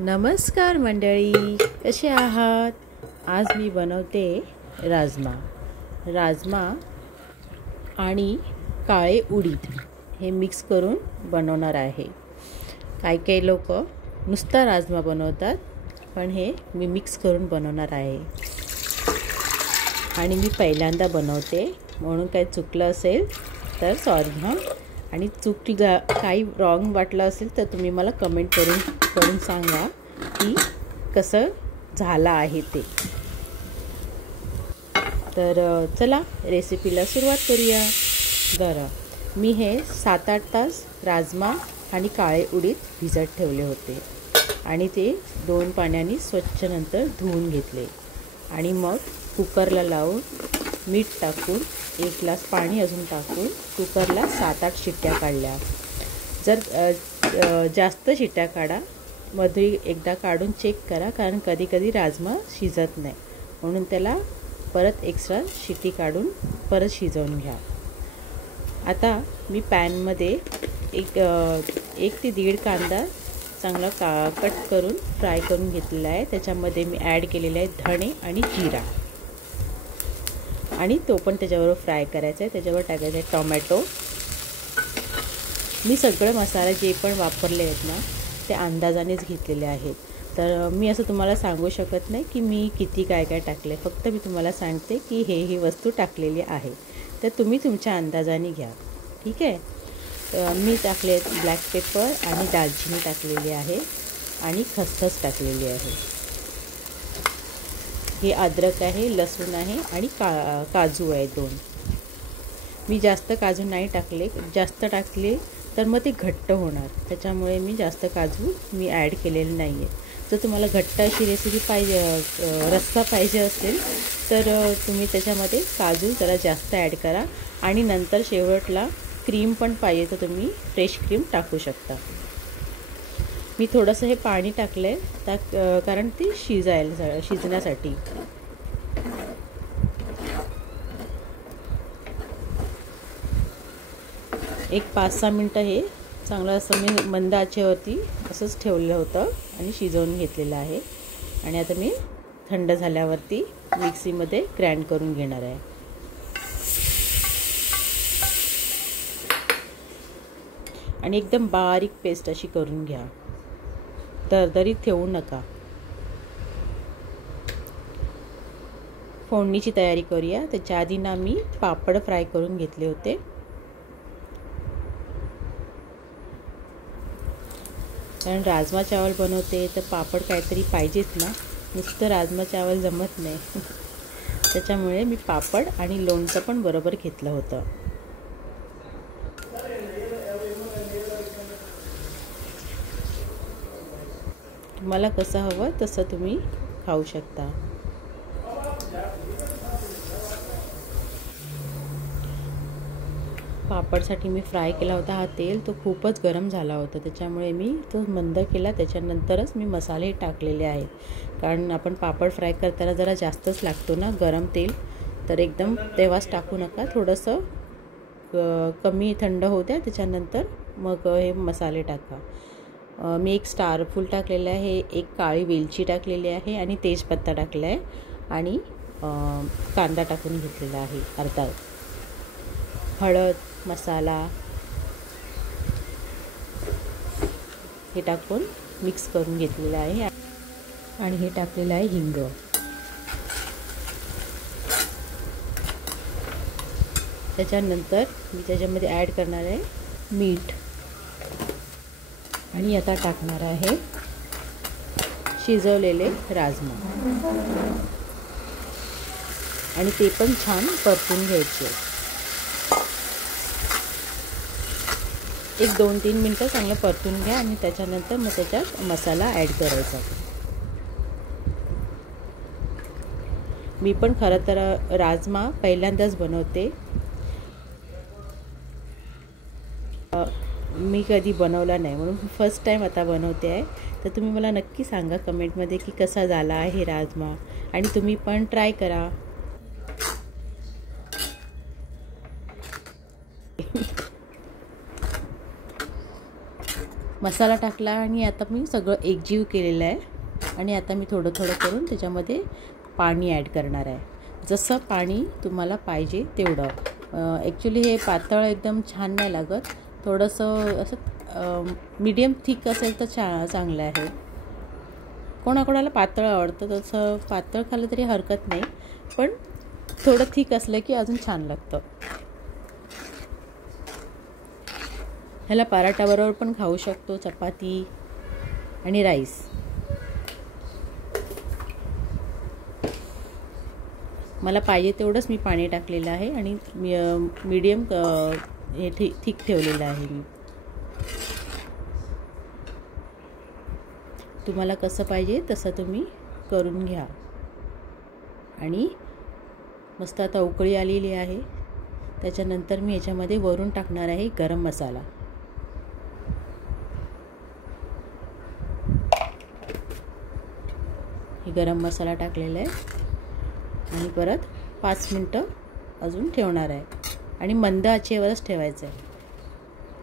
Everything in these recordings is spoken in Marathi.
नमस्कार मंडळी, कसे आहात? आज मी बनवते राजमा आणि काळे उडीद हे मिक्स करून बनवणार आहे। काही लोक नुसता राजमा बनवतात, पण हे मी मिक्स करून बनवणार आहे आणि मी पहिल्यांदा बनवते, म्हणून काही चुकलं असेल तर सॉरी हां। आणि काही रॉंग वाटलं असेल तर तुम्ही मला कमेंट करून सांगा की कसं झालं आहे ते। तर चला रेसिपीला सुरुवात करूया। बरं, मी हे 7-8 तास राजमा आणि काळे उडीद भिजत ठेवले होते आणि ते 2 पाण्याने स्वच्छ नंतर धुवून घेतले आणि मग कुकरला लावून मीठ टाकून 1 ग्लास पाणी अजून टाकून कुकरला 7-8 शिट्ट्या काढल्या। जर जास्त शिट्ट्या काढा, मध्ये एकदा काढून चेक करा, कारण कधी राजमा शिजत नाही, म्हणून त्याला परत एक्स्ट्रा शिट्टी काढून परत शिजवून घ्या। आता मी पॅनमध्ये एक ते 1.5 कांदा चांगला कट करून फ्राय करून घेतलेला आहे। त्याच्यामध्ये मी ॲड केलेले आहे धणे आणि जिरा, आणि तो पण त्याच्याबरोबर फ्राय करायचा आहे। त्याच्यावर टाकायचं आहे टोमॅटो। मी सगळे मसाले जे पण वापरले आहेत ना, ते अंदाजानेच घेतलेले आहेत। तर मी असं तुम्हाला सांगू शकत नाही की मी किती काय टाकले, फक्त मी तुम्हाला सांगते की ही वस्तू टाकलेली आहे, तर तुम्ही तुमच्या अंदाजाने घ्या, ठीक आहे। मी टाकले ब्लॅक पेपर आणि दालचिनी टाकलेली आहे आणि खसखस टाकलेली आहे। हे अद्रक आहे, लसूण आहे आणि काजू आहे 2। मी जास्त काजू नाही टाकले, जास्त टाकले तर मग ते घट्ट होणार, त्याच्यामुळे मी जास्त काजू ॲड केलेले नाही आहे। जर तुम्हाला घट्ट अशी रेसिपी पाहिजे, रस्सा पाहिजे असेल, तर तुम्ही त्याच्यामध्ये काजू जरा जास्त ॲड करा आणि नंतर शेवटला क्रीम पण पाहिजे तर तुम्ही फ्रेश क्रीम टाकू शकता। मी थोडंसं हे पाणी टाकलं आहे कारण ते शिजण्यासाठी। एक 5-6 मिनटं हे चांगलं असं मी मंद आचेवरती असंच ठेवलं होतं आणि शिजवून घेतलेलं आहे। आणि आता मी थंड झाल्यावरती मिक्सीमध्ये ग्राइंड करून घेणार आहे। आणि एकदम बारीक पेस्ट अशी करून घ्या, दरदरीत ठेवू नका। फोडणीची तयारी करूया। त्याच्या आधी ना मी पापड फ्राय करून घेतले होते। कारण राजमा चावल बनवते तर पापड काहीतरी पाहिजेच ना, नुसतं राजमा चावल जमत नाही। त्याच्यामुळे मी पापड आणि लोणचं पण बरोबर घेतलं होतं। तुम्हाला कसं हवं तसं तुम्ही खाऊ शकता। पापडसाठी मी फ्राय केला होता हा तेल, तो खूपच गरम झाला होता, त्याच्यामुळे मी तो मंद केला। त्याच्यानंतरच मी मसाले टाकलेले आहेत, कारण आपण पापड फ्राय करताना जरा जास्तच लागतो ना गरम तेल, तर एकदम तेव्हाच टाकू नका, थोडंसं कमी थंड होऊ द्या, त्याच्यानंतर मग हे मसाले टाका। मी 1 स्टार फूल टाकलेलं आहे, 1 काळी वेलची टाकलेली आहे आणि तेजपत्ता टाकला आहे आणि कांदा टाकून घेतलेला आहे अर्धा। हळद, मसाला हे टाकून मिक्स करून घेतलेलं आहे आणि हे टाकलेलं आहे हिंग। त्याच्यानंतर मी त्याच्यामध्ये ॲड करणार आहे मीठ आणि आता टाकणार आहे शिजवलेले राजमा आणि ते पण छान परतून घ्यायचे। एक 2-3 मिनटं चांगलं परतून घ्या आणि त्याच्यानंतर मग त्याच्यात मसाला ॲड करायचा। मी पण खरं तर राजमा पहिल्यांदाच बनवते, मी कधी बनवला नाही, म्हणून फर्स्ट टाइम आता बनवते आहे। तर तुम्ही मला नक्की सांगा कमेंटमध्ये की कसा झाला आहे राजमा, आणि तुम्ही पण ट्राय करा। मसाला टाकला आणि आता मी सगळं एकजीव केलेलं आहे. आणि आता मी थोडं थोडं करून त्याच्यामध्ये पाणी ॲड करणार आहे. जसं पाणी तुम्हाला पाहिजे तेवढं. ॲक्च्युली हे पातळ एकदम छान नाही लागत. थोडंसं असं मीडियम थिक असेल तर चांगलं आहे. कोणाकोणाला पातळ आवडतं, तसं पातळ खाल्लं तरी हरकत नाही, पण थोडं थिक असलं की अजून छान लागतं. ह्याला पराठाबरोबर पण खाऊ शकतो, चपाती आणि राईस. मला पाहिजे तेवढंच मी पाणी टाकलेलं आहे आणि मीडियम हे थिक ठेवलेलं आहे मी. तुम्हाला कसं पाहिजे तसं तुम्ही करून घ्या. आणि मस्त आता उकळी आलेली आहे. त्याच्यानंतर मी याच्यामध्ये वरून टाकणार आहे गरम मसाला. हे गरम मसाला टाकलेला आहे आणि परत 5 मिनटं अजून ठेवणार आहे. आणि मंद आचेवरच ठेवायचं आहे,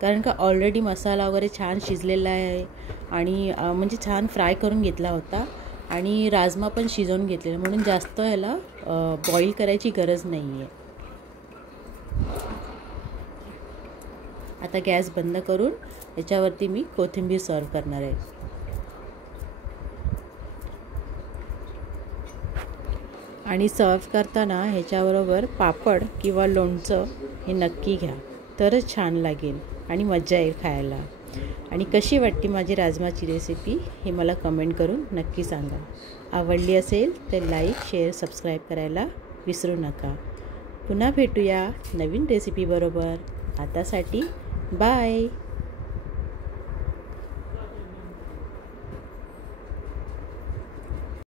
कारण का ऑलरेडी मसाला वगैरे छान शिजलेला आहे आणि म्हणजे छान फ्राय करून घेतला होता आणि राजमा पण शिजवून घेतलेला, म्हणून जास्त ह्याला बॉईल करायची गरज नाही आहे. आता गॅस बंद करून याच्यावरती मी कोथिंबीर सर्व करणार आहे. आणि सर्व करताना ह्याच्याबरोबर पापड किंवा लोणचं हे नक्की घ्या, तरच छान लागेल आणि मजा येईल खायला. आणि कशी वाटते माझी राजमाची रेसिपी हे मला कमेंट करून नक्की सांगा. आवडली असेल तर लाईक, शेअर, सबस्क्राईब करायला विसरू नका. पुन्हा भेटूया नवीन रेसिपीबरोबर. आतासाठी बाय.